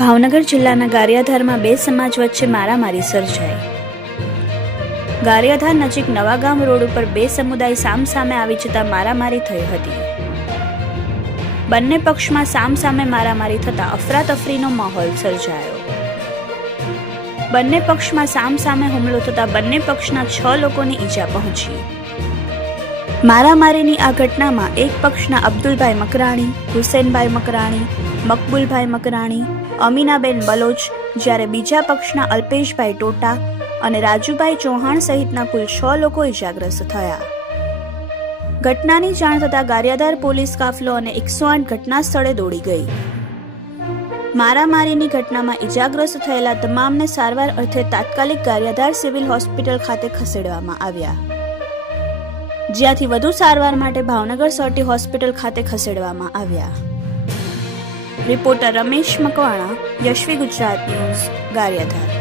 ભાવનગર જિલ્લાના ગારિયાધારમાં બે સમાજ વચ્ચે મારામારી સર્જાઈ. ગારિયાધાર નજીક નવાગામ રોડ ઉપર બે સમુદાય સામસામે આવી જતા મારામારી થઈ હતી. બંને પક્ષમાં સામસામે મારામારી થતા અફરાતફરીનો માહોલ સર્જાયો. બંને પક્ષમાં સામસામે હુમલો થતા બંને પક્ષના છ લોકોની ઈજા પહોંચી. મારામારીની આ ઘટનામાં એક પક્ષના અબ્દુલભાઈ મકરાણી, હુસેનભાઈ મકરાણી, મકબુલભાઈ મકરાણી, અમીનાબેન બલોચ, જ્યારે બીજા પક્ષના અલ્પેશભાઈ ટોટા અને રાજુભાઈ ચૌહાણ સહિતના કુલ છ લોકો ઇજાગ્રસ્ત થયા. ઘટનાની જાણ થતાં ગારિયાદાર પોલીસ કાફલો અને એકસો આઠ ઘટના સ્થળે દોડી ગઈ. મારામારીની ઘટનામાં ઇજાગ્રસ્ત થયેલા તમામને સારવાર અર્થે તાત્કાલિક ગારિયાદાર સિવિલ હોસ્પિટલ ખાતે ખસેડવામાં આવ્યા. જ્યાંથી વધુ સારવાર માટે ભાવનગર સર્ટી હોસ્પિટલ ખાતે ખસેડવામાં આવ્યા. Reporter Ramesh Makwana, Yashvi Gujarat news, Gariyadhar.